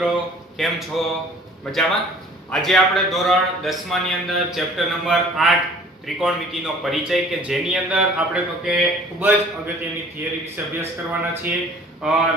મિત્રો, કેમ છો? મજામાં? આજે આપણે ધોરણ 10 ની અંદર ચેપ્ટર નંબર 8 ત્રિકોણમિતિનો પરિચય કે જેની અંદર આપણે તો કે ખૂબ જ અગત્યની થિયરી વિશે અભ્યાસ કરવાના છીએ.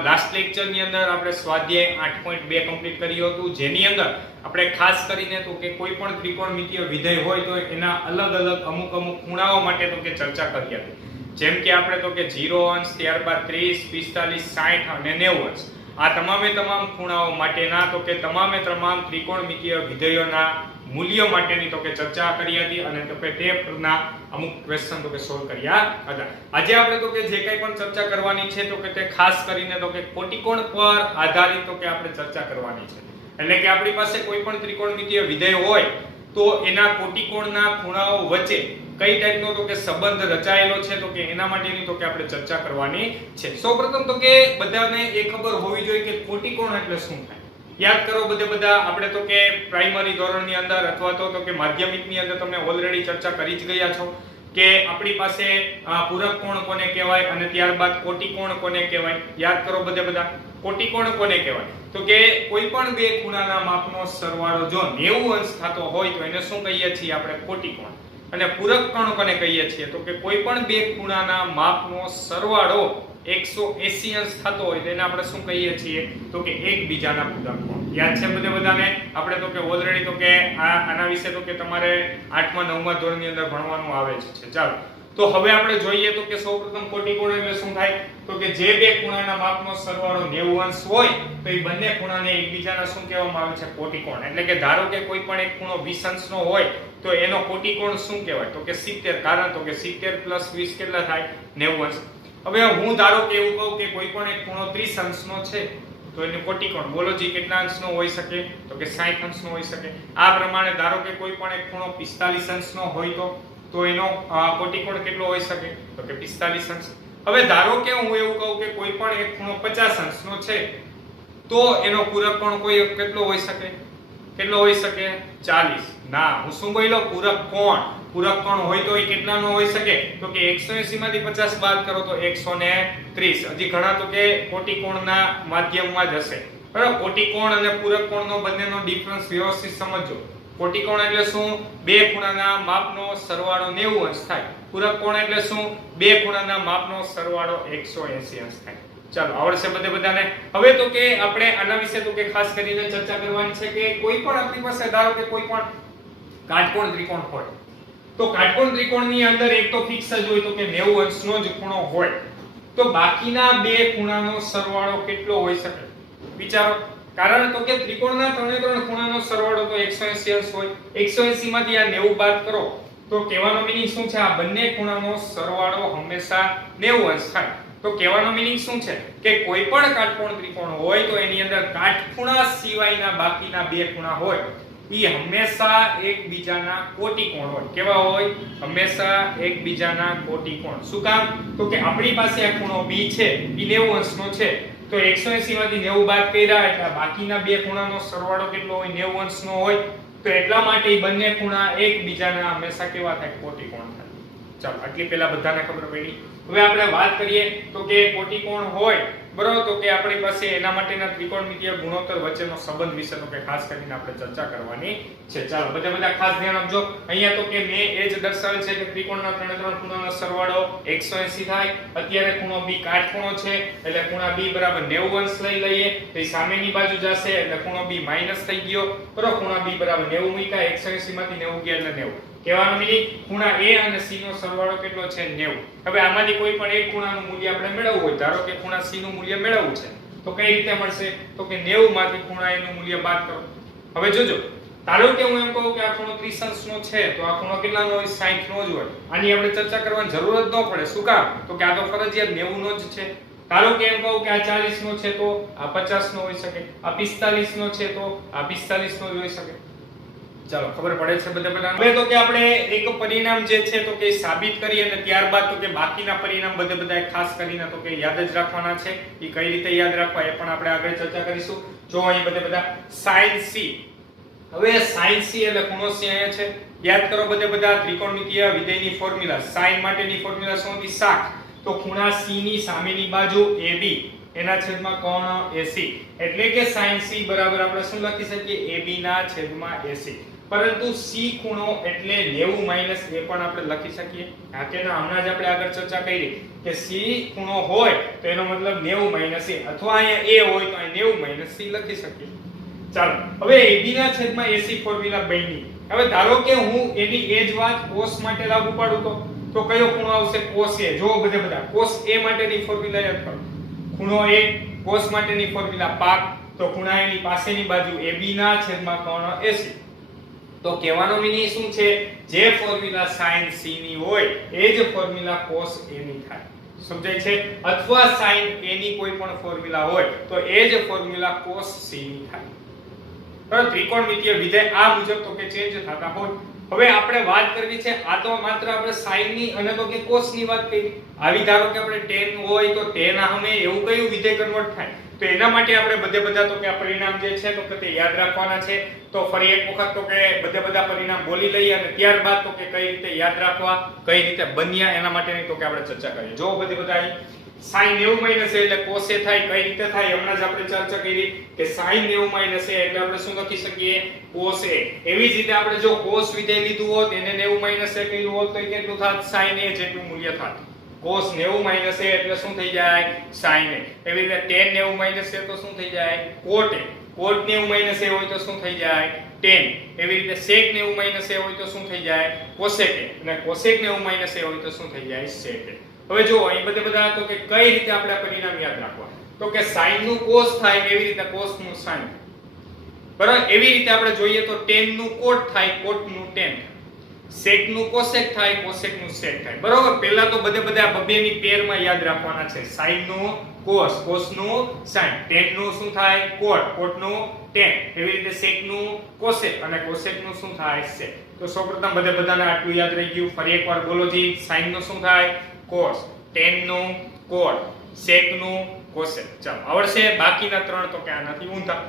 લાસ્ટ લેક્ચર ની અંદર આપણે સ્વાધ્યાય 8.2 કમ્પ્લીટ કર્યું હતું, જેની અંદર આપણે ખાસ કરીને તો કે કોઈ પણ ત્રિકોણમિતિય વિધેય હોય તો એના અલગ અલગ અમુક ખૂણાઓ માટે તો કે ચર્ચા કરી હતી. જેમ કે આપણે તો કે 0 અંશ, ત્યારબાદ 30, 45, 60 અને 90 અંશ. આ તમામે તમામ ખૂણાઓ માટેના તો કે તમામે તમામ ત્રિકોણમિતિય વિધેયોના મૂલ્યો માટેની તો કે ચર્ચા કરી હતી અને તો કે તે પરના અમુક ક્વેશ્ચન તો કે સોલ્વ કર્યા હતા. આજે આપણે તો કે જે કંઈ પણ ચર્ચા કરવાની છે તો કે તે ખાસ કરીને તો કે કોટિકોણ પર આધારિત તો કે આપણે ચર્ચા કરવાની છે. એટલે કે આપણી પાસે કોઈ પણ ત્રિકોણમિતિય વિધેય હોય તો એના કોટિકોણના ખૂણાઓ વચ્ચે કઈ ટાઈપનો તો કે સંબંધ રચાયેલો છે તો કે એના માટેની તો કે આપણે ચર્ચા કરવાની છે. સૌપ્રથમ તો કે બધાને એ ખબર હોવી જોઈએ કે કોટિકોણ એટલે શું થાય. યાદ કરો બધા આપણે તો કે પ્રાઇમરી ધોરણની અંદર અથવા તો કે માધ્યમિકની અંદર તમે ઓલરેડી ચર્ચા કરી જ ગયા છો કે આપણી પાસે પૂરક કોણ કોને કહેવાય અને ત્યારબાદ કોટિકોણ કોને કહેવાય. યાદ કરો બધા કોટિકોણ કોને કહેવાય તો કે કોઈ પણ બે ખૂણાના માપનો સરવાળો જો 90 અંશ થતો હોય તો એને શું કહીએ છીએ આપણે? કોટિકોણ. અને પૂરક કોણ કોને કહીએ છીએ તો કે કોઈ પણ બે ખૂણાના માપનો સરવાળો 180 અંશ થતો હોય તેને આપણે શું કહીએ છીએ તો કે એકબીજાના પૂરક કોણ. યાદ છે બધાને? આપણે તો કે ઓલરેડી તો કે આના વિશે તો કે તમારે 8મા 9મા ધોરણની અંદર ભણવાનું આવે છે. ચાલો તો હવે આપણે જોઈએ તો કે સૌપ્રથમ કોટિકોણ એટલે શું થાય તો કે જે બે ખૂણાના માપનો સરવાળો 90 અંશ હોય તો એ બંને ખૂણાને એકબીજાના શું કહેવામાં આવે છે? કોટિકોણ. એટલે કે ધારો કે કોઈ પણ એક ખૂણો 20 અંશનો હોય તો એનો કોટિકોણ શું કહેવાય તો કે 70. કારણ તો કે 70 + 20 કેટલા થાય? 90 અંશ. હવે હું ધારો કે એવું કહું કે કોઈ પણ એક ખૂણો 30 અંશનો છે તો એનો કોટિકોણ બોલો જી કેટલા અંશનો હોઈ શકે તો કે 60 અંશનો હોઈ શકે. આ પ્રમાણે ધારો કે કોઈ પણ એક ખૂણો 45 અંશનો હોય તો એનો કોટિકોણ કેટલો હોઈ શકે તો કે 45 અંશ. હવે ધારો કે હું એવું કહું કે કોઈ પણ એક ખૂણો 50 અંશનો છે તો એનો પૂરક કોણ કોઈ કેટલો હોઈ શકે? કેટલો હોઈ શકે? 40. ના, હું શું બોલ્યો? પૂરક કોણ. પૂરક કોણ હોય તો એ કેટલાનો હોઈ શકે તો કે 180 માંથી 50 બાદ કરો તો 130. હજી ઘણા તો કે કોટિકોણના માધ્યમમાં જ હશે. બરાબર? કોટિકોણ અને પૂરક કોણનો બંનેનો ડિફરન્સ વ્યવસ્થિત સમજો. કોટિકોણ એટલે શું? બે ખૂણાના માપનો સરવાળો 90 અંશ થાય. પૂરક કોણ એટલે શું? બે ખૂણાના માપનો સરવાળો 180 અંશ થાય. ચાલો આવડશે બધાને? હવે તો કે આપણે આના વિશે તો કે ખાસ કરીને ચર્ચા કરવાની છે કે કોઈ પણ આપણી પાસે ધારો કે કોઈ પણ કાટકોણ ત્રિકોણ હોય તો કાટકોણ ત્રિકોણની અંદર એક તો ફિક્સ જ હોય તો કે 90 અંશનો જ ખૂણો હોય તો બાકીના બે ખૂણાનો સરવાળો કેટલો હોઈ શકે? વિચારો. કારણ તો કે ત્રિકોણના ત્રણે ખૂણાનો સરવાળો તો 180 અંશ હોય. 180 માંથી આ 90 બાદ કરો તો કહેવાનો મીનિંગ શું છે? આ બંને ખૂણાનો સરવાળો હંમેશા 90 અંશ થાય. તો કહેવાનો મીનિંગ શું છે કે કોઈ પણ કાટકોણ ત્રિકોણ હોય તો એની અંદર કાટખૂણા સિવાયના બાકીના બે ખૂણા હોય ઈ હંમેશા એકબીજાના કોટિકોણ હોય. કેવા હોય? હંમેશા એકબીજાના કોટિકોણ. શું કામ? તો કે આપણી પાસે આ ખૂણો B છે ઈ 90 અંશનો છે તો 180 માંથી 90 બાદ કર્યા એટલે બાકીના બે ખૂણાનો સરવાળો કેટલો હોય? 90 અંશનો હોય. તો એટલા માટે ઈ બંને ખૂણા એકબીજાના હંમેશા કેવા થાય? કોટિકોણ થાય. ચાલો આટલી પહેલા બધાને ખબર પડી. હવે આપણે વાત કરીએ તો કે કોટિકોણ હોય બરોબર તો કે આપણી પાસે એના માટેના ત્રિકોણમિતિય ગુણોત્તર વચ્ચેનો સંબંધ વિશે તો કે ખાસ કરીને આપણે ચર્ચા કરવાની છે. ચાલો બધા ખાસ ધ્યાન આપજો. અહીંયા તો કે મેં એ જ દર્શાવેલ છે કે ત્રિકોણના ત્રણે ખૂણાનો સરવાળો 180 થાય. અત્યારે ખૂણો B કાટખૂણો છે એટલે ખૂણા B બરાબર 90 અંશ લઈ લઈએ તો એ સામેની બાજુ જશે એટલે ખૂણો B માઈનસ થઈ ગયો. બરોબર? ખૂણા B બરાબર 90 મૂક્યા. 180 માંથી 90 ગયા એટલે 90. કહેવાનો મીનિંગ ખૂણા A અને C નો સરવાળો કેટલો છે? 90. હવે આમાંથી કોઈ પણ એક ખૂણાનું મૂલ્ય આપણે મેળવવું હોય ધારો કે ખૂણા C નું મૂલ્ય મેળવવું છે તો કઈ રીતે મળશે તો કે 90 માંથી ખૂણા A નું મૂલ્ય બાદ કરો. હવે જોજો ધારો કે હું એમ કહું કે આ ખૂણો 30 અંશનો છે તો આ ખૂણો કેટલાનો હોય? 60 નો જ હોય. આની આપણે ચર્ચા કરવાની જરૂર જ ન પડે. શું કામ? તો કે આ તો ફરજિયાત 90 નો જ છે. ધારો કે એમ કહું કે આ 40 નો છે તો આ 50 નો હોઈ શકે. આ 45 નો છે તો આ 45 નો જ હોઈ શકે. ચાલો ખબર પડે છે બધા? હવે તો કે આપણે એક પરિણામ જે છે તો કે સાબિત કરી અને ત્યારબાદ તો કે બાકીના પરિણામ બધા ખાસ કરીને તો કે યાદ જ રાખવાના છે. એ કઈ રીતે યાદ રાખવા એ પણ આપણે આગળ ચર્ચા કરીશું. જો અહીં બધા sin c. હવે sin c એટલે ખૂણો c અહીંયા છે. યાદ કરો બધા ત્રિકોણમિતિય વિધેયની ફોર્મ્યુલા. sin માટેની ફોર્મ્યુલા શું હતી? 60. તો ખૂણા c ની સામેની બાજુ AB એના છેદમાં કોણ AC, એટલે કે sin C બરાબર આપણે શું લખી શકીએ AB ના છેદમાં AC. પરંતુ C ખૂણો એટલે 90 માઈનસ એ પણ આપણે લખી શકીએ. હા કે ના, હમણાં જ આપણે આગળ ચર્ચા કરી કે C ખૂણો હોય તો એનો મતલબ 90 માઈનસ A, અથવા અહીંયા A હોય તો અહીં 90 માઈનસ C લખી શકીએ. ચાલો હવે AB ના છેદમાં AC ફોર્મ્યુલા બની. હવે ધારો કે હું એની એ જ વાત cos માટે લાગુ પાડું તો કયો ખૂણો આવશે? cos A. જો બધા cos A માટેની ફોર્મ્યુલા યાદ કરો. ખૂણો A cos માટેની ફોર્મ્યુલા પાક, તો ખૂણા એની પાસેની બાજુ AB ના છેદમાં કોણ AC. તો કહેવાનો મીનિંગ શું છે? જે ફોર્મ્યુલા sin C ની હોય એ જ ફોર્મ્યુલા cos A ની થાય. સમજાય છે? અથવા sin A ની કોઈ પણ ફોર્મ્યુલા હોય તો એ જ ફોર્મ્યુલા cos C ની થાય. બરાબર? ત્રિકોણમિતીય વિધેય આ મુજબ તો કે ચેન્જ થતા હોય. હવે આપણે વાત કરવી છે, આ તો માત્ર આપણે sin ની અને તો કે cos ની વાત કરી. આવી ધારો કે આપણે tan હોય તો tan સામે એવું કયું વિધેય કન્વર્ટ થાય? તો એના માટે આપણે બધા તો કે આ પરિણામ જે છે તો કે તે યાદ રાખવાના છે. તો ફરી એક વખત તો કે બધા પરિણામ બોલી લઈએ અને ત્યારબાદ તો કે કઈ રીતે યાદ રાખવા, કઈ રીતે બન્યા એના માટેની તો કે આપણે ચર્ચા કરીએ. જો બધા sin 90 માઈનસ એટલે cos A થાય. કઈ રીતે થાય? હમણાં જ આપણે ચર્ચા કરી કે sin 90 માઈનસ A એટલે આપણે શું લખી શકીએ? cos A. એવી જ રીતે આપણે જો cos વિધેય લીધું હોત, એને 90 માઈનસ A કર્યું હોત તો એ કેટલું થાત? sin A જેટલું મૂલ્ય થાત. cos 90 માઈનસ A એટલે શું થઈ જાય? sin A. એવી રીતે tan 90 માઈનસ A તો શું થઈ જાય? cot A. cot 90 minus A હોય તો શું થઈ જાય? tan. એવી રીતે sec 90 માઈનસ A હોય તો શું થઈ જાય? cosec A. અને cosec 90 માઈનસ A હોય તો શું થઈ જાય? sec A. હવે જો અહીં બધા તો કે કઈ રીતે આપણે પરિણામ યાદ રાખવા? તો કે sin નું cos થાય એવી રીતે cos નું sin. બરાબર? એવી રીતે આપણે જોઈએ તો tan નું cot થાય, cot નું tan. sec નું cosec થાય, cosec નું sec થાય. બરાબર? પહેલા તો બધા બબેની પેરમાં યાદ રાખવાના છે. sin નું cos, cos નું sin, tan નું શું થાય? cot, cot નું tan. એવી રીતે sec નું cosec અને cosec નું શું થાય? sec. તો સૌપ્રથમ બધાને આટલું યાદ રહી ગયું. ફરી એકવાર બોલો જી. sin નું શું થાય? cos, tan નું cot, sec નું cosec. ચાલો આવડશે. બાકીના ત્રણ તો કે આનાથી ઊંધા.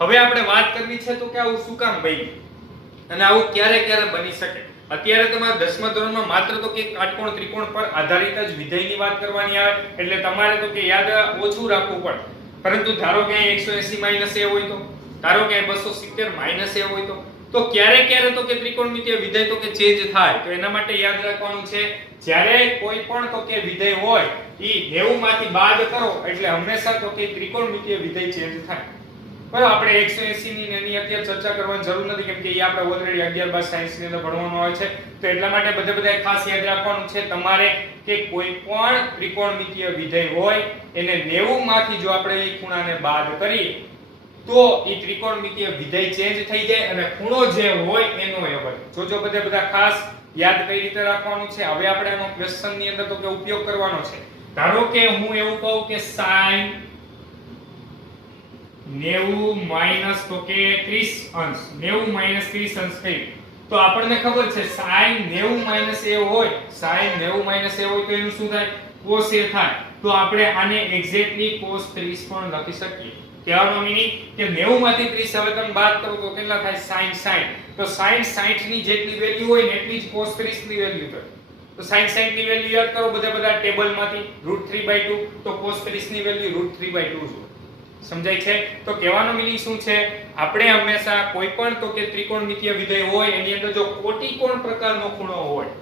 હવે આપણે વાત કરવી છે તો કે આવું શું કામ બન્યું અને આવું ક્યારે બની શકે? અત્યારે તમારે 10મા ધોરણમાં માત્ર તો કે કાટકોણ ત્રિકોણ પર આધારિત જ વિધેયની વાત કરવાની આવે એટલે તમારે તો કે યાદ ઓછું રાખવું પડે. પરંતુ ધારો કે 180 માઈનસ A હોય તો, ધારો કે 270 માઈનસ A હોય તો ક્યારે તો કે ત્રિકોણમિતીય વિધેય તો કે ચેન્જ થાય. તો એના માટે યાદ રાખવાનું છે, જ્યારે કોઈ પણ તો કે વિધેય હોય ઈ 90 માંથી બાદ કરો એટલે હંમેશા તો કે ત્રિકોણમિતીય વિધેય ચેન્જ થાય. બરાબર? આપણે 180 ની એની અત્યારે ચર્ચા કરવાની જરૂર નથી કેમ કે એ આપણે ઓલરેડી 11 બાર સાયન્સ ની અંદર ભણવાનું હોય છે. તો એટલા માટે બધા ખાસ યાદ રાખવાનું છે તમારે કે કોઈ પણ ત્રિકોણમિતીય વિધેય હોય એને 90 માંથી જો આપણે એ ખૂણાને બાદ કરીએ તો એ ત્રિકોણમિતીય વિધેય ચેન્જ થઈ જાય અને ખૂણો જે હોય એનો એ હોય. જોજો બધા ખાસ યાદ કઈ રીતે રાખવાનું છે. હવે આપણે આનો ક્વેશ્ચન ની અંદર તો કે ઉપયોગ કરવાનો છે. ધારો કે હું એવું કહું કે sin 90 માઈનસ તો કે 30 અંશ, 90 માઈનસ 30 અંશ થઈ તો આપણને ખબર છે sin 90 માઈનસ A હોય, sin 90 માઈનસ A હોય તો એનું શું થાય? cos A થાય. તો આપણે આને એક્ઝેક્ટલી cos 30 પણ લખી શકીએ. કહેવાનો મીનિંગ કે 90 માંથી 30 હવે તમે બાદ કરો તો કેટલા થાય? sin 60. તો sin 60 ની જેટલી વેલ્યુ હોય ને એટલી જ cos 30 ની વેલ્યુ થાય. તો sin 60 ની વેલ્યુ યાદ કરો બધા ટેબલમાંથી √3/2 તો cos 30 ની વેલ્યુ √3/2 છે. સમજાય છે? તો કહેવાનો મીનિંગ શું છે? આપણે હંમેશા કોઈ પણ તો કે ત્રિકોણમિતીય વિધેય હોય એની અંદર જો કોટિકોણ પ્રકારનો ખૂણો હોય,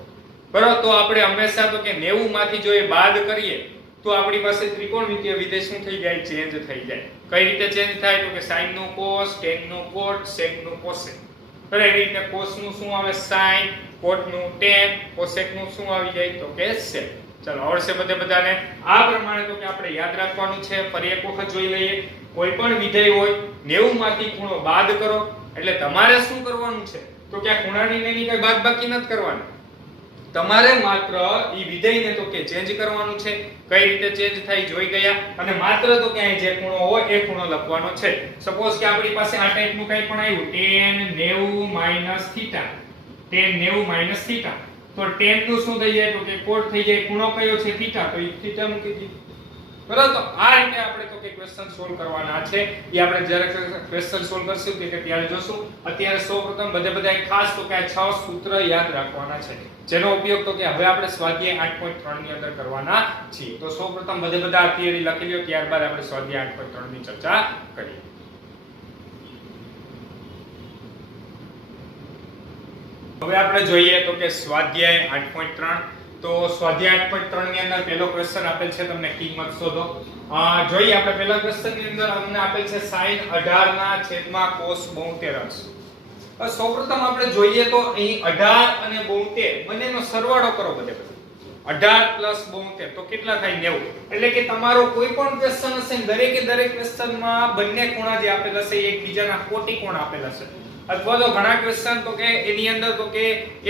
બરાબર, તો આપણે હંમેશા તો કે 90 માંથી જો એ બાદ કરીએ તો આપણી પાસે ત્રિકોણમિતીય વિધેય શું થઈ જાય? ચેન્જ થઈ જાય. કઈ રીતે ચેન્જ થાય? તો કે sin નું cos, tan નું cot, sec નું cosec. બરાબર? એવી રીતે cos નું શું આવે? sin, cot નું tan, cosec નું શું આવી જાય? તો કે sec. ચાલો આવડશે બધાને. આ પ્રમાણે તો કે આપણે યાદ રાખવાનું છે. ફરી એક વખત જોઈ લઈએ. કોઈ પણ વિધેય હોય 90 માંથી ખૂણો બાદ કરો એટલે તમારે શું કરવાનું છે? તો કે આ ખૂણાની એની કઈ બાદબાકી નથી કરવાની. તમારે માત્ર ઈ વિધેયને તો કે ચેન્જ કરવાનું છે. કઈ રીતે ચેન્જ થાય જોઈ ગયા. અને માત્ર તો કે અહીં જે ખૂણો હોય એ ખૂણો લખવાનો છે. સપોઝ કે આપણી પાસે આ ટાઈપનું કંઈ પણ આવ્યું tan 90 minus theta, tan 90 minus theta, તો tan નું શું થઈ જાય? તો કે cot થઈ જાય. ખૂણો કયો છે? થીટા, તો ઈ થીટા મૂકી દીધું. બરાબર. તો આ રીતે આપણે તો કે ક્વેશ્ચન સોલ્વ કરવાના છે. એ આપણે જ્યારે ક્વેશ્ચન સોલ્વ કરશું કે ત્યારે જોશું. અત્યારે સૌપ્રથમ બધા ખાસ તો કે આ 6 સૂત્ર યાદ રાખવાના છે, જેનો ઉપયોગ તો કે હવે આપણે સ્વાધ્યાય 8.3 ની અંદર કરવાના છીએ. તો સૌપ્રથમ બધા થિયરી લખી લ્યો, ત્યારબાદ આપણે સ્વાધ્યાય 8.3 ની ચર્ચા કરીએ. હવે આપણે જોઈએ તો કે સ્વાધ્યાય 8.3. તો સ્વાધ્યાય 8.3 ની અંદર પહેલો ક્વેશ્ચન આપેલ છે તમને કિંમત શોધો. જોઈએ આપણે પહેલા ક્વેશ્ચન ની અંદર અમને આપેલ છે sin 18 ના છેદમાં cos 72 અંશ. સૌપ્રથમ આપણે જોઈએ તો અહીં 18 અને 72 બંનેનો સરવાળો કરો. બધે 18 72 તો કેટલા થાય? 90. એટલે કે તમારો કોઈ પણ ક્વેશ્ચન હશે દરેકે દરેક ક્વેશ્ચનમાં બંને ખૂણા જે આપેલા હશે એકબીજાના કોટી કોણ આપેલા હશે. અથવા તો ઘણા ક્વેશ્ચન તો કે એની અંદર તો કે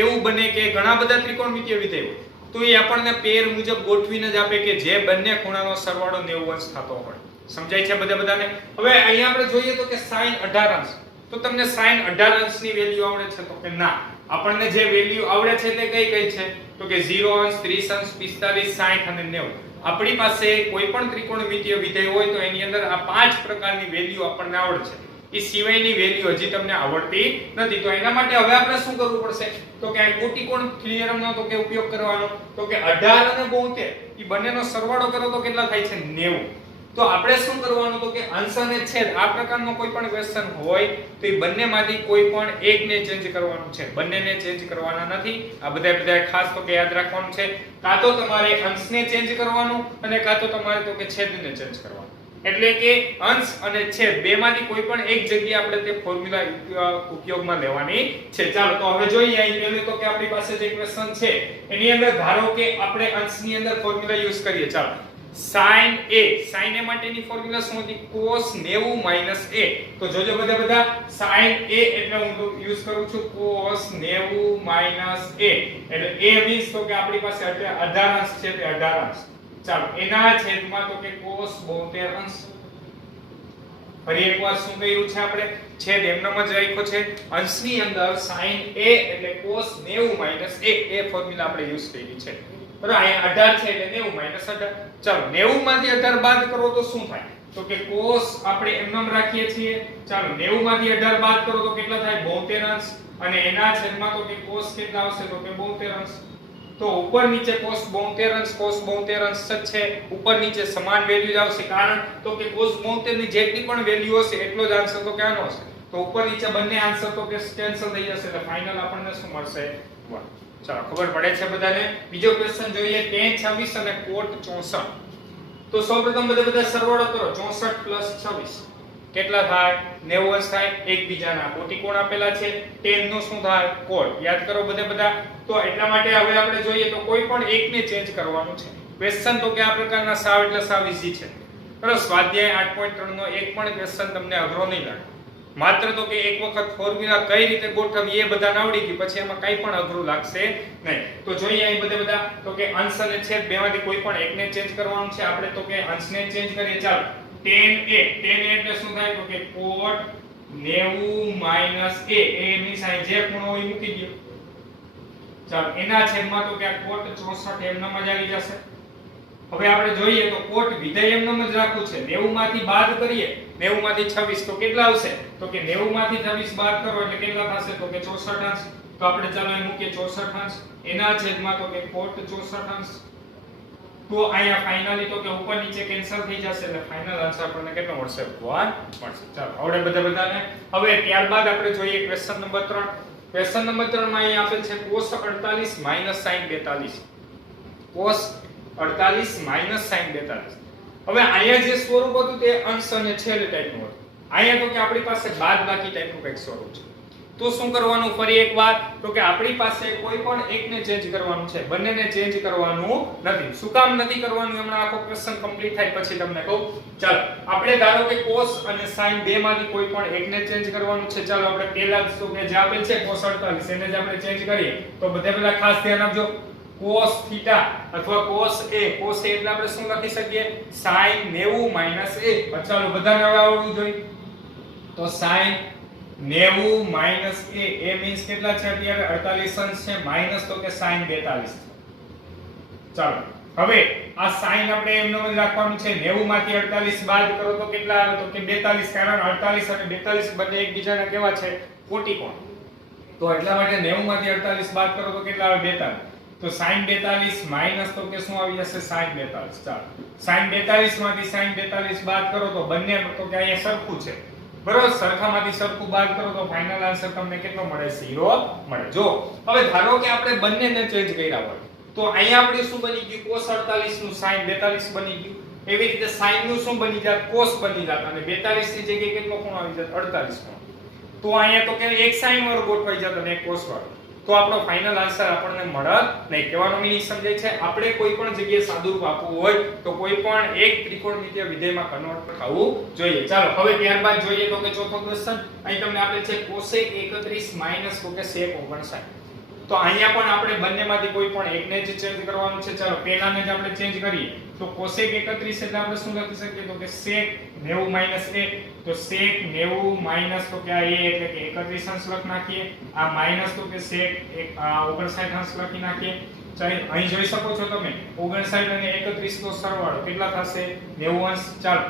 એવું બને કે ઘણા બધા ત્રિકોણમિતિય વિધેયો તો એ આપણને પેર મુજબ ગોઠવીને જ આપે કે જે બંને ખૂણાનો સરવાળો 90 અંશ થતો હોય. સમજાય છે બધાને? હવે અહીંયા આપણે જોઈએ તો કે sin 18 અંશ. તો તમને sin 18 અંશની વેલ્યુ આવડે છે? તો કે ના. આપણને જે વેલ્યુ આવડે છે તે કઈ છે? તો કે 0 અંશ, 30 અંશ, 45, 60 અને 90. આપણી પાસે કોઈ પણ ત્રિકોણમિતિય વિધેય હોય તો એની અંદર આ 5 પ્રકારની વેલ્યુ આપણને આવડે છે. એ સિવાયની વેલ્યુ હજી તમને આવડતી નથી. તો એના માટે હવે આપણે શું કરવું પડશે? તો કે કોટિકોણ થિયરમનો તો કે ઉપયોગ કરવાનો. તો કે 18 અને 72 એ બંનેનો સરવાળો કરો તો કેટલા થાય છે? 90. તો આપણે શું કરવાનું? તો કે અંશ અને છેદ આ પ્રકારનો કોઈ પણ ક્વેશ્ચન હોય તો એ બંનેમાંથી કોઈ પણ એકને ચેન્જ કરવાનું છે, બંનેને ચેન્જ કરવાના નથી. આ બધા ખાસ તો કે યાદ રાખવાનું છે. કાં તો તમારે અંશને ચેન્જ કરવાનું અને કાં તો તમારે તો કે છેદને ચેન્જ કરવાનું. એટલે કે અંશ અને છેદ બેમાંથી કોઈ પણ એક જગ્યાએ આપણે તે ફોર્મ્યુલા ઉપયોગમાં લેવાની છે. ચાલો તો હવે જોઈએ. અહીં પહેલું તો કે આપણી પાસે જે ક્વેશ્ચન છે એની અંદર ધારો કે આપણે અંશની અંદર ફોર્મ્યુલા યુઝ કરીએ. ચાલો sin a માટેની ફોર્મ્યુલા શું હતી? cos 90 a. તો જોજો બધા sin a એટલે હું યુઝ કરું છું cos 90 a. એટલે a means તો કે આપણી પાસે 18 અંશ છે તે 18 અંશ. ચાલો એના છેદમાં તો કે cos 72 અંશ. ફરી એકવાર શું કર્યું છે આપણે? છેદ એમનેમ જ રાખ્યો છે. અંશની અંદર sin a એટલે cos 90 a એ ફોર્મ્યુલા આપણે યુઝ કરી છે. બરાબર. અહીંયા 18 છે એટલે 90 18. ચાલો 90 માંથી 18 બાદ કરો તો શું થાય? તો કે cos આપણે એમનેમ રાખીએ છીએ. ચાલો 90 માંથી 18 બાદ કરો તો કેટલા થાય? 72 અંશ. અને એના છેદમાં તો કે cos કેટલા આવશે? તો કે 72 અંશ. તો ઉપર નીચે cos 72 અંશ જ છે. ઉપર નીચે સમાન વેલ્યુ આવશે. કારણ તો કે cos 72 ની જેટલી પણ વેલ્યુ હશે એટલો જ આન્સર તો કે આનો હશે. તો ઉપર નીચે બંને આન્સર તો કે કેન્સલ થઈ જશે. એટલે ફાઇનલ આપણને શું મળશે? 1. ચાલો ખબર પડે છે બધાને? બીજો ક્વેશ્ચન જોઈએ. tan 26 અને cot 64. તો સૌપ્રથમ બધા સરવાળો કરો. 64 + 26 કેટલા થાય? 90 અંશ થાય. એકબીજાના કોટિકોણ આપેલા છે. tan નો શું થાય? cot. યાદ કરો બધા. તો એટલા માટે હવે આપણે જોઈએ તો કોઈ પણ એકને ચેન્જ કરવાનું છે. ક્વેશ્ચન તો કે આ પ્રકારના સાવ એટલે સાવ ઈઝી છે. બરાબર. સ્વાધ્યાય 8.3 નો એક પણ ક્વેશ્ચન તમને અઘરો નહીં લાગે. માત્ર તો કે એક વખત ફોર્મ્યુલા કઈ રીતે ગોઠવવી એ બધાને આવડી ગયું પછી એમાં કંઈ પણ અઘરું લાગશે નહીં. તો જોઈએ અહીં બધા તો કે અંશ અને છેદ બેમાંથી કોઈ પણ એકને ચેન્જ કરવાનું છે. આપણે તો કે અંશને ચેન્જ કરીએ. ચાલો tan a એટલે શું થાય? તો કે cot 90 a. એ મીન્સ અહીં જે ખૂણો હોય મૂકી દો. ચાલો એના છેદમાં તો કે આ cot 64 એમનેમ જ આવી જશે. હવે આપણે જોઈએ તો cot વિધેય એમનેમ જ રાખવું છે. 90 માંથી બાદ કરીએ. 90 માંથી 26 તો કેટલા આવશે? તો કે 90 માંથી 26 બાદ કરો એટલે કેટલા થશે? તો કે 64 અંશ. તો આપણે ચાલો અહીં મૂકીએ 64 અંશ. એના છેદમાં તો કે cot 64 અંશ. તો અહીંયા ફાઇનલી તો કે ઉપર નીચે કેન્સલ થઈ જશે એટલે ફાઇનલ આન્સર આપણને કેટલો મળશે? 1 મળશે. ચાલો આવડે બધાને. હવે ત્યારબાદ આપણે જોઈએ ક્વેશ્ચન નંબર 3. ક્વેશ્ચન નંબર 3 માં અહીં આપેલ છે cos 48 - sin 42. cos 48 - sin 42. હવે અહીંયા જે સ્વરૂપ હતું તે અંશ અને છેદ ટાઈપનું હતું. અહીંયા તો કે આપણી પાસે બાદબાકી ટાઈપનું કંઈક સ્વરૂપ છે. તો શું કરવાનું? ફરી એકવાર તો કે આપણી પાસે કોઈ પણ એકને ચેન્જ કરવાનું છે, બંનેને ચેન્જ કરવાનું નથી. શું કામ નથી કરવાનું? હમણાં આખો ક્વેશ્ચન કમ્પ્લીટ થાય પછી તમને કહું. ચાલો આપણે ધારો કે cos અને sin બેમાંથી કોઈ પણ એકને ચેન્જ કરવાનું છે. ચાલો આપણે પહેલા જ તો કે જે આપેલ છે cos 48 એને જ આપણે ચેન્જ કરીએ. તો બધા ખાસ ધ્યાન આપજો. cos θ અથવા cos a એટલે આપણે શું લખી શકીએ? sin 90 a. ચાલો બધાને હવે આવડવું જોઈએ. તો sin 90 - a એ મીન્સ કેટલા છે? અત્યારે 48 અંશ છે માઈનસ તો કે sin 42. ચાલો હવે આ સાઈન આપણે એમનો જ રાખવાનું છે 90 માંથી 48 બાદ કરો તો કેટલા આવે તો કે 42 કારણ 48 અને 42 બંને એકબીજાના કેવા છે કોટિકોણ તો એટલા માટે 90 માંથી 48 બાદ કરો તો કેટલા આવે 42 તો sin 42 માઈનસ તો કે શું આવી જશે sin 42 ચાલો sin 42 માંથી sin 42 બાદ કરો તો બંને તો કે અહીંયા સરખું છે બરોબર સરખામાંથી સરખું બાદ કરો તો ફાઇનલ આન્સર તમને કેટલો મળે 0 મળે જો હવે ધારો કે આપણે બંનેને ચેન્જ કર્યા હોય તો અહીંયા આપણે શું બની ગયું cos 48 નું sin 42 બની ગયું એવી રીતે sin નું શું બની જાત cos બની જાત અને 42 ની જગ્યાએ કેટલો ખૂણો આવી જાત 48 ખૂણો તો અહીંયા તો કે એક sin વાળો ગોઠવાઈ જાત અને એક cos વાળો તો આપણો ફાઇનલ આન્સર આપણને મળત નહીં કહેવાનો મીનિંગ સમજાય છે આપણે કોઈ પણ જગ્યાએ સાદુરૂપ આપવું હોય તો કોઈ પણ એક ત્રિકોણમિતિય વિધેયમાં કન્વર્ટ થવું જોઈએ ચાલો હવે ત્યારબાદ જોઈએ તો કે ચોથો ક્વેશ્ચન અહીં તમને આપેલ છે cosec 31 માઈનસ તો કે sec 59 તો અહીંયા પણ આપણે બંનેમાંથી કોઈ પણ એકને જ ચેન્જ કરવાનું છે ચાલો પહેલાને જ આપણે ચેન્જ કરીએ તો cosec 31 એટલે આપણે શું લખી શકીએ તો કે sec 90 a તો sec 90 તો કે આ a એટલે કે 31 અંશ લખ નાખીએ આ માઈનસ તો કે sec 59 અંશ લખી નાખીએ ચાલો અહીં જોઈ શકો છો તમે 59 અને 31 નો સરવાળો કેટલા થશે 90 અંશ ચાલો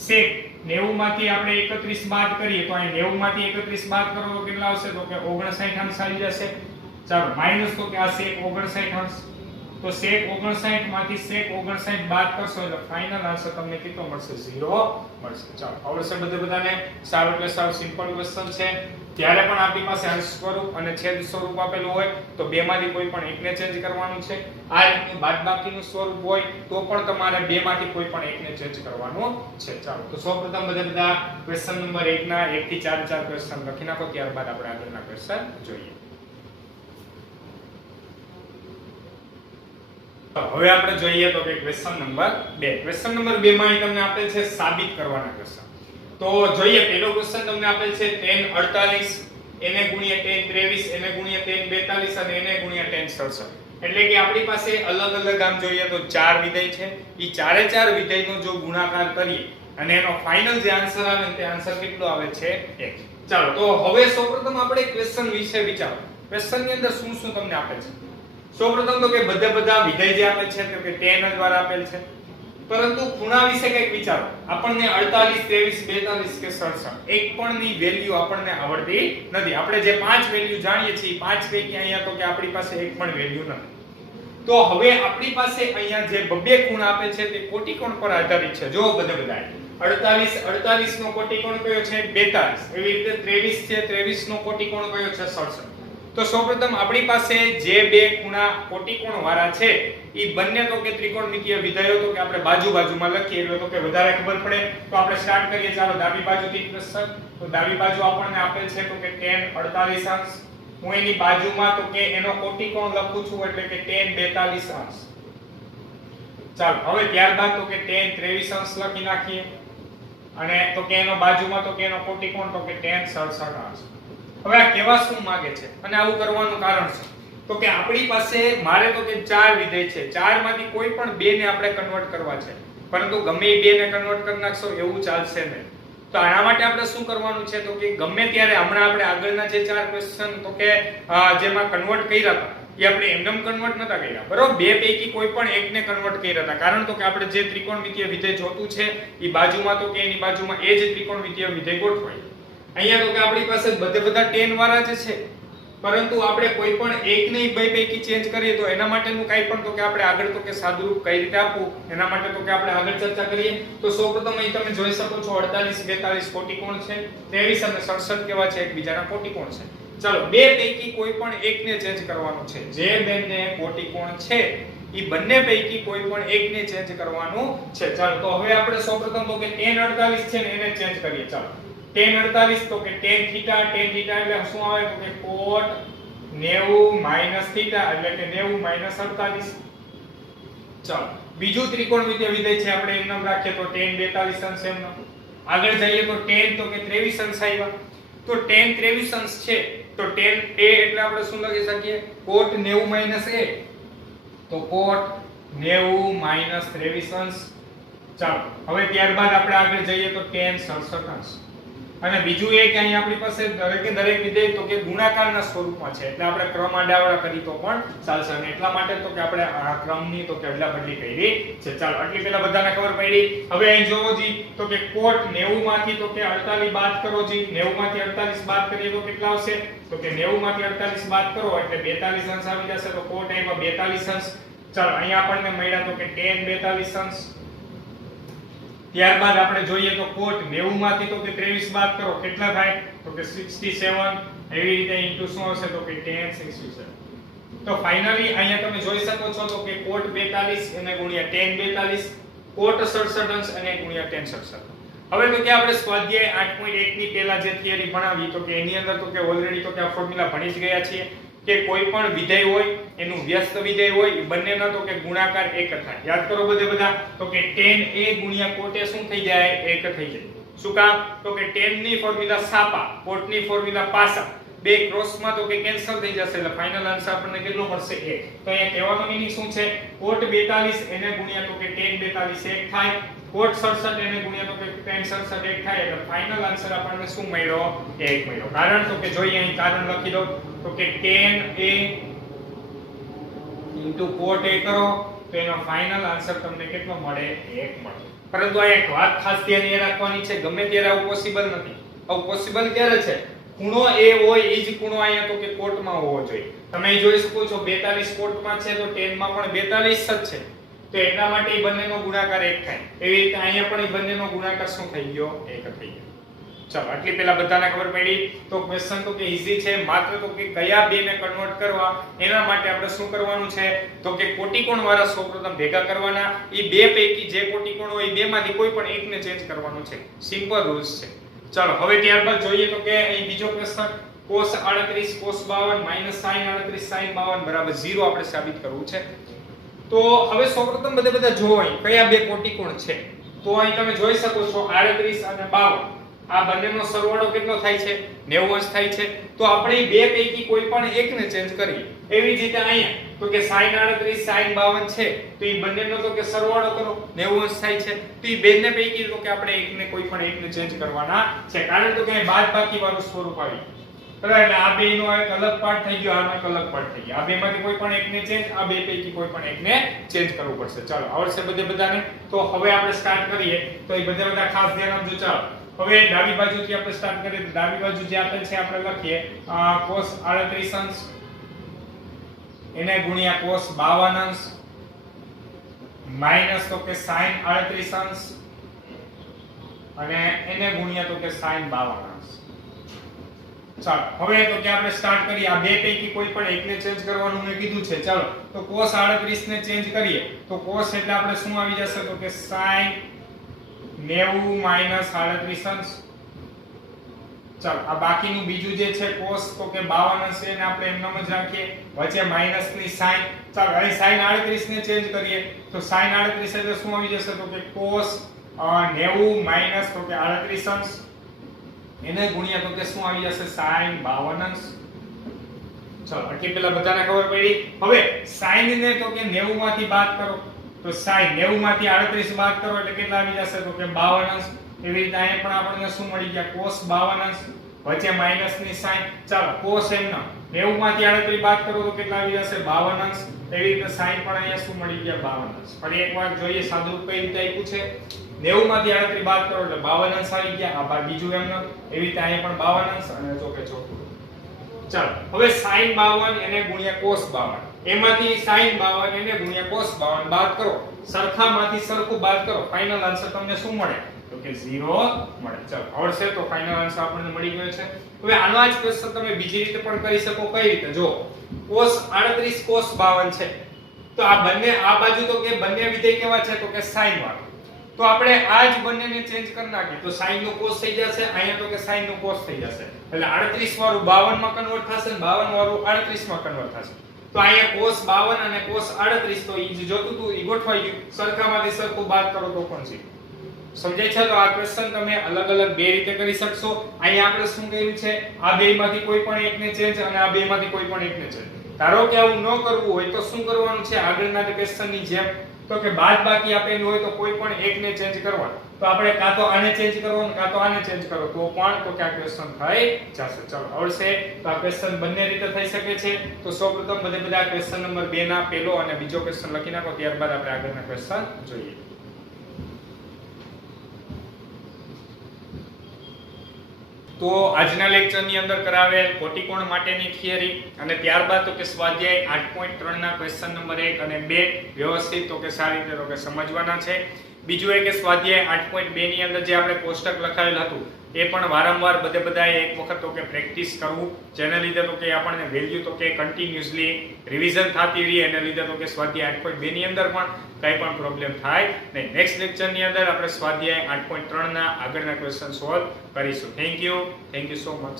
sec 90 માંથી આપણે 31 બાદ કરીએ તો અહીં 90 માંથી 31 બાદ કરો તો કેટલા આવશે તો કે 59 અંશ આવી જશે ચાલો માઈનસ તો કે આ sec 59 અંશ તો sec 59 માંથી sec 59 બાદ કરશો એટલે ફાઇનલ આન્સર તમને કેટલો મળશે 0 મળશે ચાલો આવડશે બધાને સાવ એટલે સાવ સિમ્પલ ક્વેશ્ચન છે ત્યારે પણ આપણી પાસે અંશ સ્વરૂપ અને છેદ સ્વરૂપ આપેલું હોય તો બેમાંથી કોઈ પણ એકને ચેન્જ કરવાનું છે આ રીતનું બાદબાકીનું સ્વરૂપ હોય તો પણ તમારે બેમાંથી કોઈ પણ એકને ચેન્જ કરવાનું છે ચાલો તો સૌપ્રથમ બધા ક્વેશ્ચન નંબર 1 ના 1 થી 4 ક્વેશ્ચન લખી નાખો ત્યારબાદ આપણે આગળના ક્વેશ્ચન જોઈએ હવે આપણે જોઈએ તો કે ક્વેશ્ચન નંબર 2 ક્વેશ્ચન નંબર 2 માં તમને આપેલ છે સાબિત કરવાના ક્વેશ્ચન તો જોઈએ પહેલો ક્વેશ્ચન તમને આપેલ છે tan 48 એને ગુણ્યા tan 23 એને ગુણ્યા tan 42 અને એને ગુણ્યા tan 67 એટલે કે આપણી પાસે અલગ અલગ આમ જોઈએ તો ચાર વિધેય છે ઈ ચારે ચાર વિધેયનો જો ગુણાકાર કરીએ અને એનો ફાઇનલ જે આન્સર આવે તે આન્સર કેટલો આવે છે 1 ચાલો તો હવે સૌપ્રથમ આપણે ક્વેશ્ચન વિશે વિચારો ક્વેશ્ચન ની અંદર શું શું તમને આપેલ છે સૌપ્રથમ તો કે બધા વિધેય જે આપેલ છે તો કે tan દ્વારા આપેલ છે પરંતુ ખૂણા વિશે કંઈક વિચારો આપણને 48 23 42 કે 67 એક પણ ની વેલ્યુ આપણને આવડતી નથી આપણે જે પાંચ વેલ્યુ જાણીએ છીએ પાંચ પૈકી અહીંયા તો કે આપણી પાસે એક પણ વેલ્યુ નથી તો હવે આપણી પાસે અહીંયા જે બબ્બે ખૂણા આપેલ છે તે કોટિકોણ પર આધારિત છે જો બધા 48 નો કોટિકોણ કયો છે 42 એવી રીતે 23 છે 23 નો કોટિકોણ કયો છે 67 તો સૌપ્રથમ આપણી પાસે જે બે ખૂણા કોટિકોણ વાળા છે ઈ બંને તો કે ત્રિકોણમિતિય વિધેયો તો કે આપણે બાજુમાં લખીએ એટલે તો કે વધારે ખબર પડે તો આપણે સ્ટાર્ટ કરીએ ચાલો ડાબી બાજુથી ક્વેશ્ચન તો ડાબી બાજુ આપણને આપેલ છે તો કે tan 48 અંશ હું એની બાજુમાં તો કે એનો કોટિકોણ લખું છું એટલે કે tan 42 અંશ ચાલો હવે ત્યારબાદ તો કે tan 23 અંશ લખી નાખીએ અને તો કે એનો બાજુમાં તો કે એનો કોટિકોણ તો કે tan 67 અંશ હવે આ કેવા શું માંગે છે અને આવું કરવાનું કારણ છે તો કે આપણી પાસે મારે તો કે ચાર વિધેય છે ચારમાંથી કોઈ પણ બે ને આપણે કન્વર્ટ કરવા છે પરંતુ ગમે એ બે ને કન્વર્ટ કરી નાખશો એવું ચાલશે નહીં તો આના માટે આપણે શું કરવાનું છે તો કે ગમે ત્યારે હમણાં આપણે આગળના જે ચાર ક્વેશ્ચન તો કે જેમાં કન્વર્ટ કર્યા હતા એ આપણે એમનેમ કન્વર્ટ નતા કર્યા બરોબર બે પૈકી કોઈ પણ એકને કન્વર્ટ કર્યા હતા કારણ તો કે આપણે જે ત્રિકોણમિતિય વિધેય જોતું છે એ બાજુમાં તો કે એની બાજુમાં એ જ ત્રિકોણમિતિય વિધેય ગોઠવાય અહીંયા તો કે આપણી પાસે બધા tan વાળા જ છે પરંતુ આપણે કોઈ પણ એકને બે પૈકી ચેન્જ કરીએ તો એના માટેનું કાઈ પણ તો કે આપણે આગળ તો કે સાદુરૂપ કઈ રીતે આપવું એના માટે તો કે આપણે આગળ ચર્ચા કરીએ તો સૌપ્રથમ અહીં તમે જોઈ શકો છો 48 42 કોટિકોણ છે 23 અને 67 કેવા છે એકબીજાના કોટિકોણ છે ચાલો બે પૈકી કોઈ પણ એકને ચેન્જ કરવાનું છે જે બેને કોટિકોણ છે ઈ બંને પૈકી કોઈ પણ એકને ચેન્જ કરવાનું છે ચાલો તો હવે આપણે સૌપ્રથમ તો કે tan 48 છે ને એને ચેન્જ કરીએ ચાલો tan 48 તો કે tan થીટા એટલે શું આવે તો કે cot 90 થીટા એટલે કે 90 48 ચાલો બીજું ત્રિકોણમિતિય વિધેય છે આપણે એમ નામ રાખીએ તો tan 42 અંશ એમનો આગળ જઈએ તો tan તો કે 23 અંશ આવ્યા તો tan 23 અંશ છે તો tan a એટલે આપણે શું લખી શકીએ cot 90 a તો cot 90 23 અંશ ચાલો હવે ત્યારબાદ આપણે આગળ જઈએ તો tan 67 અંશ અને બીજું એ કે અહીં આપણી પાસે દરેકે દરેક વિધેય તો કે ગુણાકારના સ્વરૂપમાં છે એટલે આપણે ક્રમ આડાવડા કરી તો પણ ચાલશે અને એટલા માટે તો કે આપણે આ ક્રમની તો કે અદલાબદલી કરી છે. ચાલો આટલી પહેલા બધાને ખબર પડી. હવે અહીં જોવો જી તો કે કોટ 90 માંથી તો કે 48 બાદ કરો જી. 90 માંથી 48 બાદ કરીએ તો કેટલા આવશે? તો કે 90 માંથી 48 બાદ કરો એટલે 42 અંશ આવી જશે. તો કોટ એમાં 42 અંશ. ચાલો અહીંયા આપણને મળ્યા તો કે tan 42 અંશ. ત્યારબાદ આપણે જોઈએ તો કોટ 90 માંથી તો કે 23 બાદ કરો કેટલા થાય? તો કે 67. એવી રીતે ઇન્ટુ શું હશે? તો કે tan 67. તો ફાઇનલી અહીંયા તમે જોઈ શકો છો તો કે કોટ 42 એને ગુણ્યા tan 42, કોટ 67 અંશ અને ગુણ્યા tan 67. હવે તો કે આપણે સ્વાધ્યાય 8.1 ની પહેલા જે થિયરી ભણાવી તો કે એની અંદર તો કે ઓલરેડી તો કે આ ફોર્મ્યુલા ભણી જ ગયા છીએ કે કોઈ પણ વિધેય હોય એનું વ્યસ્ત વિધેય હોય એ બંનેનો તો કે ગુણાકાર 1 થાય. યાદ કરો બધા તો કે tan a ગુણ્યા cot a શું થઈ જાય? 1 થઈ જાય. શું કામ? તો કે tan ની ફોર્મ્યુલા સાપા, cot ની ફોર્મ્યુલા પાસા. બે ક્રોસમાં તો કે કેન્સલ થઈ જશે એટલે ફાઇનલ આન્સર આપણને કેટલો મળશે? 1. તો અહીંયા કહેવાનો મીનિંગ શું છે? cot 42 એને ગુણ્યા તો કે tan 42 1 થાય. cot 67 એને ગુણ્યા તો કે tan 67 1 થાય એટલે ફાઇનલ આન્સર આપણને શું મળ્યો? 1 મળ્યો. કારણ તો કે જોઈએ અહીં કારણ લખી દો તો કે tan a cot a કરો તો એનો ફાઇનલ આન્સર તમને કેટલો મળે? 1 મળે. પરંતુ આ એક વાત ખાસ ધ્યાન રાખવાની છે, ગમે ત્યારે આવું પોસિબલ નથી. આવું પોસિબલ ક્યારે છે? ખૂણો a હોય એ જ ખૂણો અહીંયા તો કે કોટમાં હોવો જોઈએ. તમે જોઈ શકો છો 42 કોટમાં છે તો tan માં પણ 42 જ છે. તો એટલા માટે એ બંનેનો ગુણાકાર 1 થાય. એવી રીતે અહીંયા પણ એ બંનેનો ગુણાકાર શું થઈ ગયો? 1 થઈ ગયો. ચાલો આટલી પહેલા બધાને ખબર પડી. તો ક્વેશ્ચન તો કે ઈઝી છે, માત્ર તો કે કયા બે ને કન્વર્ટ કરવા એના માટે આપણે શું કરવાનું છે? તો કે કોટિકોણ વાળા સૌપ્રથમ ભેગા કરવાના. એ બે પૈકી જે કોટિકોણ હોય એ બેમાંથી કોઈ પણ એકને ચેન્જ કરવાનું છે. સિમ્પલ રૂલ્સ છે. ચાલો હવે ત્યારબાદ જોઈએ તો કે અહીં બીજો question cos 38 cos 52 sin 38 sin 52 બરાબર 0 આપણે સાબિત કરવું છે. તો હવે સૌપ્રથમ બધા જોવો અહીં કયા બે કોટિકોણ છે. તો અહીં તમે જોઈ શકો છો 38 અને 52 આ બંનેનો સરવાળો કેટલો થાય છે? 90 અંશ થાય છે. તો આપણે બે પૈકી કોઈ પણ એકને ચેન્જ કરીએ. એવી જ રીતે અહીંયા તો કે sin 38 sin 52 છે તો એ બંનેનો તો કે સરવાળો કરો 90 અંશ થાય છે. તો એ બંને પૈકી તો કે આપણે એકને કોઈ પણ એકને ચેન્જ કરવાના છે. કારણ તો કે બાદબાકી વાળું સ્વરૂપ આવી બરાબર એટલે આ બેનો એક અલગ પાર્ટ થઈ ગયો, આનો એક અલગ પાર્ટ થઈ ગયો. આ બેમાંથી કોઈ પણ એકને ચેન્જ, આ બે પૈકી કોઈ પણ એકને ચેન્જ કરવું પડશે. ચાલો આવડશે બધાને. તો હવે આપણે સ્ટાર્ટ કરીએ. તો એ બધા ખાસ ધ્યાન આપજો. ચાલો હવે ડાબી બાજુથી આપણે સ્ટાર્ટ કરીએ. તો ડાબી બાજુ જે આપેલ છે આપણે લખીએ cos 38 અંશ એને ગુણ્યા cos 52 અંશ માઈનસ તો કે sin 38 અંશ અને એને ગુણ્યા તો કે sin 52 અંશ. ચાલો હવે તો કે આપણે સ્ટાર્ટ કરીએ. આ બે પૈકી કોઈ પણ એકને ચેન્જ કરવાનું મેં કીધું છે. ચાલો તો cos 38 ને ચેન્જ કરીએ તો cos એટલે આપણે શું આવી જશે? તો કે sin 90 માઈનસ 38 અંશ. ચાલો આ બાકીનું બીજું જે છે cos તો કે 52 અંશ એને આપણે એમનામ જ રાખીએ. વચ્ચે માઈનસ ની sin. ચાલો અહીં sin 38 ને ચેન્જ કરીએ તો sin 38 એટલે શું આવી જશે? તો કે cos 90 માઈનસ તો કે 38 અંશ એને ગુણ્યા તો કે શું આવી જશે? sin 52 અંશ. ચાલો આટલી પહેલા બધાને ખબર પડી. હવે sin ને તો કે 90 માંથી બાદ કરો તો sin 90 માંથી 38 બાદ કરો એટલે કેટલા આવી જશે? તો કે 52 અંશ. એવી રીતે અહીંયા પણ આપણને શું મળી ગયા? cos 52 અંશ વચ્ચે માઈનસ ની sin. ચાલો cos એમના 90 માંથી 38 બાદ કરો તો કેટલા આવી જશે? 52 અંશ. એવી રીતે sin પણ અહીંયા શું મળી ગયા? 52 અંશ. ફરી એકવાર જોઈએ સાદુરૂપ કઈ રીતે આપ્યું છે. 90 માંથી 38 બાદ કરો એટલે 52 અંશ આવી ગયા. આ બીજું એમનો. એવી રીતે અહીંયા પણ 52 અંશ અને જો કે ચોથું. ચાલો હવે sin 52 એને ગુણ્યા cos 52 એમાંથી sin 52 એને ગુણ્યા cos 52 બાદ કરો. સરખામાંથી સરખું બાદ કરો. ફાઇનલ આન્સર તમને શું મળે? તો કે 0 મળે. ચાલો આવડશે તો ફાઇનલ આન્સર આપણને મળી ગયો છે. હવે આનો જ ક્વેશ્ચન તમે બીજી રીતે પણ કરી શકો. કઈ રીતે? જો cos 38 cos 52 છે તો આ બંને આ બાજુ તો કે બંને વિધેય કેવા છે? તો કે sin વાળા. તો આપણે આ જ બંનેને ચેન્જ કરી નાખીએ તો sin નો cos થઈ જશે. અહીંયા તો કે sin નો cos થઈ જશે. એટલે 38 વાળું 52 માં કન્વર્ટ થશે અને 52 વાળું 38 માં કન્વર્ટ થશે. તો અહીંયા cos 52 અને cos 38 તો ઈ જે જોતું હતું ઈ ગોઠવાઈ ગયું. સરખામાંથી સરખું બાદ કરો તો પણ છે. સમજાય છે? તો આ ક્વેશ્ચન તમે અલગ અલગ બે રીતે કરી શકશો. અહીંયા આપણે શું કર્યું છે? આ બેમાંથી કોઈ પણ એકને ચેન્જ અને આ બેમાંથી કોઈ પણ એકને ચેન્જ. ધારો કે આવું ન કરવું હોય તો શું કરવાનું છે? આગળના ક્વેશ્ચનની જેમ તો કે બાદબાકી આપેલું હોય તો કોઈ પણ એકને ચેન્જ કરવા તો આપણે કાં તો આને ચેન્જ કરવો ને કાં તો આને ચેન્જ કરો તો પણ તો કે આ ક્વેશ્ચન થઈ જશે. ચલો આવડશે તો આ ક્વેશ્ચન બંને રીતે થઈ શકે છે. તો સૌપ્રથમ બધા ક્વેશ્ચન નંબર 2 ના પહેલો અને બીજો ક્વેશ્ચન લખી નાખો, ત્યારબાદ આપણે આગળના ક્વેશ્ચન જોઈએ. તો આજના લેક્ચરની અંદર કરાવેલ કોટિકોણ માટેની થિયરી અને ત્યારબાદ તો કે સ્વાધ્યાય 8.3 ના ક્વેશ્ચન નંબર 1 અને 2 વ્યવસ્થિત તો કે સારી રીતે તો કે સમજવાના છે. બીજું એ કે સ્વાધ્યાય 8.2 ની અંદર જે આપણે કોષ્ટક લખાવેલ હતું એ પણ વારંવાર બધાએ એક વખત તો કે પ્રેક્ટિસ કરવું, જેના લીધે તો કે આપણને વેલ્યુ તો કે કન્ટિન્યુઅસલી રિવિઝન થતી રહી, એના લીધે તો કે સ્વાધ્યાય 8.2 ની અંદર પણ કંઈ પણ પ્રોબ્લેમ થાય નહીં. નેક્સ્ટ લેક્ચરની અંદર આપણે સ્વાધ્યાય 8.3 ના આગળના ક્વેશ્ચન સોલ્વ કરીશું. Thank you so much.